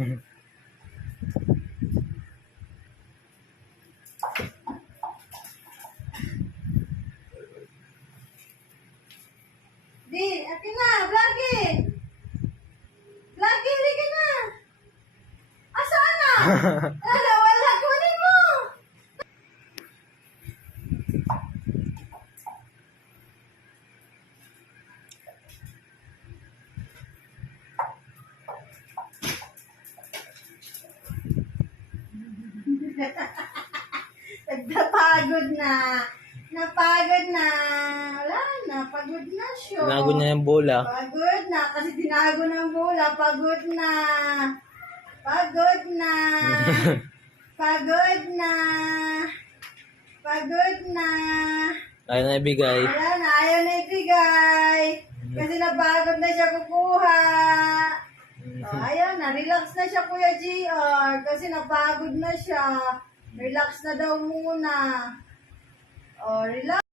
Di, akin na, vlogging! Vlogging, di ka na! Asaan na? Wala, kunin mo! Napagod na. Napagod na. Wala na. Pagod na siya. Tinago niya yung bola. Pagod na. Kasi tinago ng bola. Pagod na. Pagod na. Pagod na. Pagod na. Ayaw na ibigay. Wala na. Ayaw na ibigay. Kasi napagod na siya kukuha. Ayaw na. Relax na siya, Kuya GR. Kasi napagod na siya. Relax na daw muna. Relax.